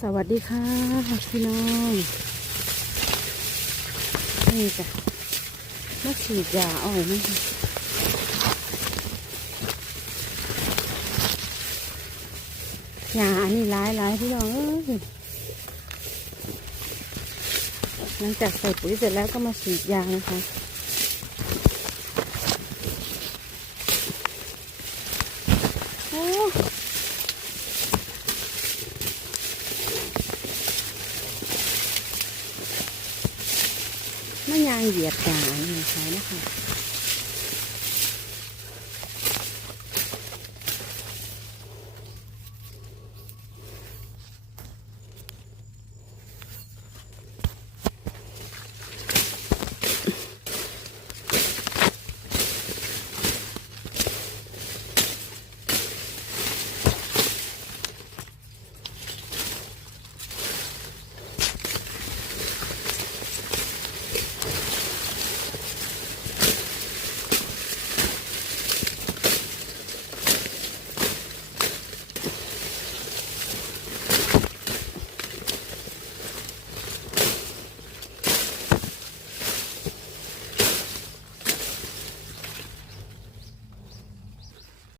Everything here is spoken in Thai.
สวัสดีค่ะพี่น้องนี่จ้ะมาฉีดยาอ้อยนะคะยาอันนี้ร้ายพี่น้องหลังจากใส่ปุ๋ยเสร็จแล้วก็มาฉีดยานะคะโอ้ไม่ยางเหยียดยานี่ใช่นะคะ